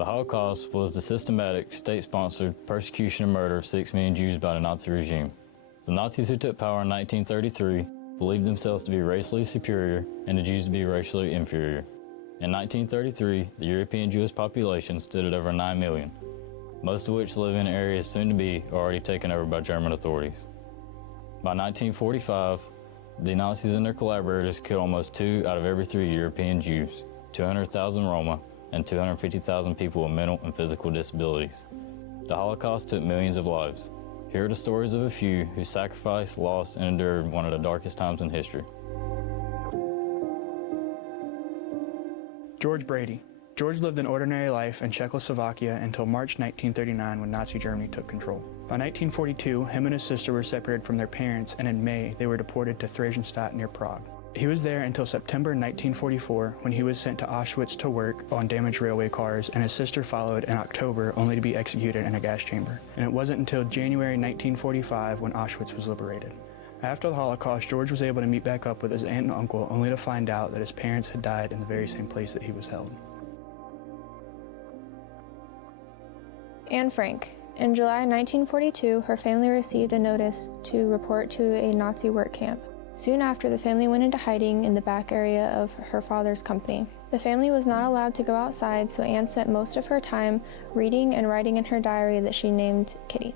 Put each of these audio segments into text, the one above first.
The Holocaust was the systematic, state-sponsored persecution and murder of 6 million Jews by the Nazi regime. The Nazis who took power in 1933 believed themselves to be racially superior and the Jews to be racially inferior. In 1933, the European Jewish population stood at over 9 million, most of which live in areas soon to be already taken over by German authorities. By 1945, the Nazis and their collaborators killed almost 2 out of every 3 European Jews, 200,000 Roma, and 250,000 people with mental and physical disabilities. The Holocaust took millions of lives. Here are the stories of a few who sacrificed, lost, and endured one of the darkest times in history. George Brady. George lived an ordinary life in Czechoslovakia until March 1939 when Nazi Germany took control. By 1942, him and his sister were separated from their parents, and in May, they were deported to Theresienstadt near Prague. He was there until September 1944 when he was sent to Auschwitz to work on damaged railway cars, and his sister followed in October only to be executed in a gas chamber. And it wasn't until January 1945 when Auschwitz was liberated. After the Holocaust, George was able to meet back up with his aunt and uncle only to find out that his parents had died in the very same place that he was held. Anne Frank. In July 1942, her family received a notice to report to a Nazi work camp. Soon after, the family went into hiding in the back area of her father's company. The family was not allowed to go outside, so Anne spent most of her time reading and writing in her diary that she named Kitty.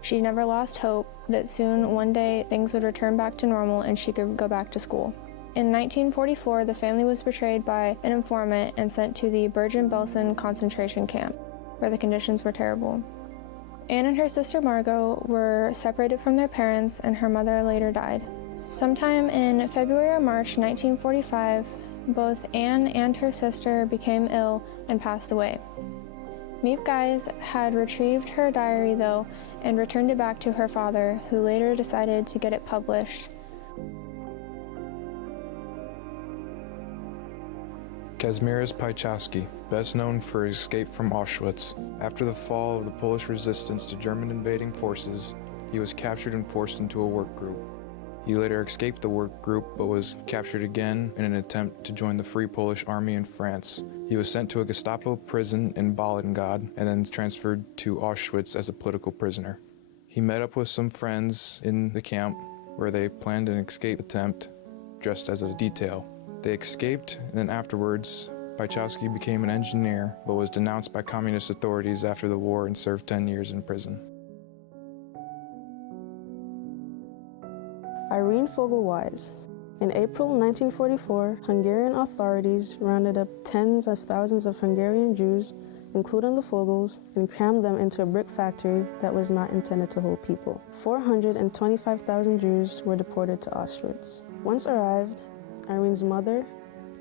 She never lost hope that soon, one day, things would return back to normal and she could go back to school. In 1944, the family was betrayed by an informant and sent to the Bergen-Belsen concentration camp, where the conditions were terrible. Anne and her sister Margot were separated from their parents, and her mother later died. Sometime in February or March 1945, both Anne and her sister became ill and passed away. Miep Gijs had retrieved her diary, though, and returned it back to her father, who later decided to get it published. Kazimierz Piechowski, best known for his escape from Auschwitz. After the fall of the Polish resistance to German invading forces, he was captured and forced into a work group. He later escaped the work group, but was captured again in an attempt to join the Free Polish Army in France. He was sent to a Gestapo prison in Bolinggrad and then transferred to Auschwitz as a political prisoner. He met up with some friends in the camp where they planned an escape attempt dressed as a detail. They escaped, and then afterwards, Piechowski became an engineer, but was denounced by communist authorities after the war and served 10 years in prison. Irene Fogel-Wise. In April 1944, Hungarian authorities rounded up tens of thousands of Hungarian Jews, including the Fogels, and crammed them into a brick factory that was not intended to hold people. 425,000 Jews were deported to Auschwitz. Once arrived, Irene's mother,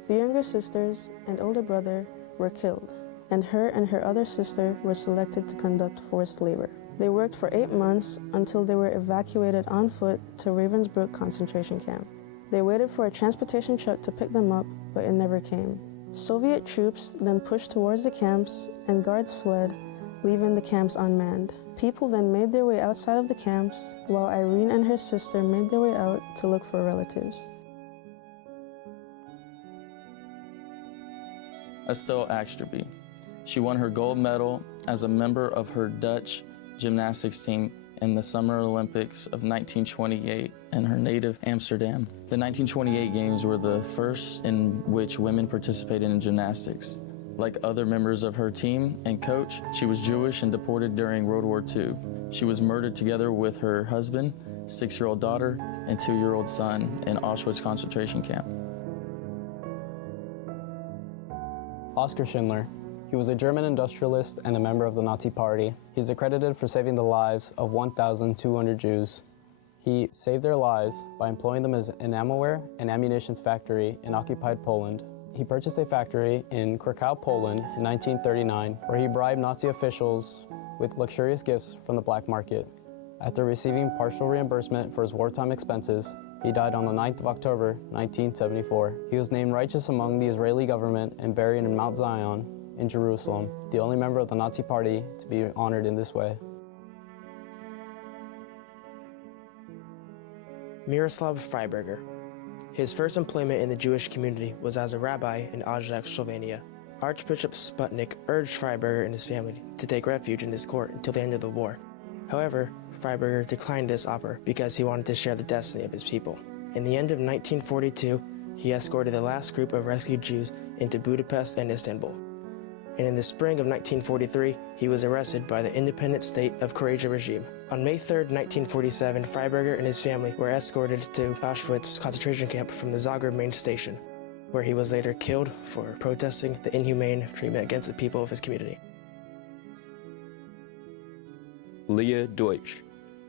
3 younger sisters, and older brother were killed, and her other sister were selected to conduct forced labor. They worked for 8 months until they were evacuated on foot to Ravensbrück concentration camp. They waited for a transportation truck to pick them up, but it never came. Soviet troops then pushed towards the camps, and guards fled, leaving the camps unmanned. People then made their way outside of the camps, while Irene and her sister made their way out to look for relatives. Estelle Axterby. She won her gold medal as a member of her Dutch gymnastics team in the Summer Olympics of 1928 in her native Amsterdam. The 1928 Games were the first in which women participated in gymnastics. Like other members of her team and coach, she was Jewish and deported during World War II. She was murdered together with her husband, 6-year-old daughter, and 2-year-old son in Auschwitz concentration camp. Oskar Schindler. He was a German industrialist and a member of the Nazi Party. He's accredited for saving the lives of 1,200 Jews. He saved their lives by employing them as enamelware and ammunitions factory in occupied Poland. He purchased a factory in Krakow, Poland in 1939, where he bribed Nazi officials with luxurious gifts from the black market. After receiving partial reimbursement for his wartime expenses, he died on the 9th of October, 1974. He was named righteous among the Israeli government and buried in Mount Zion in Jerusalem, the only member of the Nazi Party to be honored in this way. Miroslav Freiberger. His first employment in the Jewish community was as a rabbi in Odřach, Slovenia. Archbishop Sputnik urged Freiberger and his family to take refuge in his court until the end of the war. However, Freiberger declined this offer because he wanted to share the destiny of his people. In the end of 1942, he escorted the last group of rescued Jews into Budapest and Istanbul. And in the spring of 1943, he was arrested by the independent state of Croatia regime. On May 3, 1947, Freiberger and his family were escorted to Auschwitz concentration camp from the Zagreb main station, where he was later killed for protesting the inhumane treatment against the people of his community. Leah Deutsch.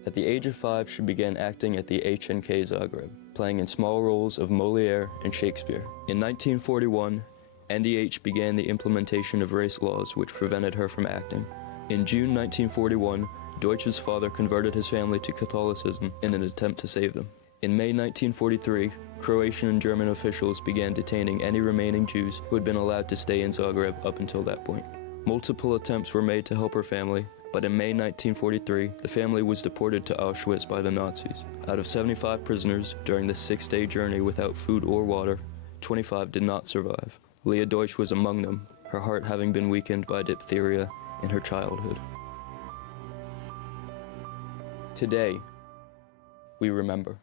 At the age of 5, she began acting at the HNK Zagreb, playing in small roles of Molière and Shakespeare. In 1941, NDH began the implementation of race laws which prevented her from acting. In June 1941, Deutsch's father converted his family to Catholicism in an attempt to save them. In May 1943, Croatian and German officials began detaining any remaining Jews who had been allowed to stay in Zagreb up until that point. Multiple attempts were made to help her family, but in May 1943, the family was deported to Auschwitz by the Nazis. Out of 75 prisoners during the 6-day journey without food or water, 25 did not survive. Leah Deutsch was among them, her heart having been weakened by diphtheria in her childhood. Today, we remember.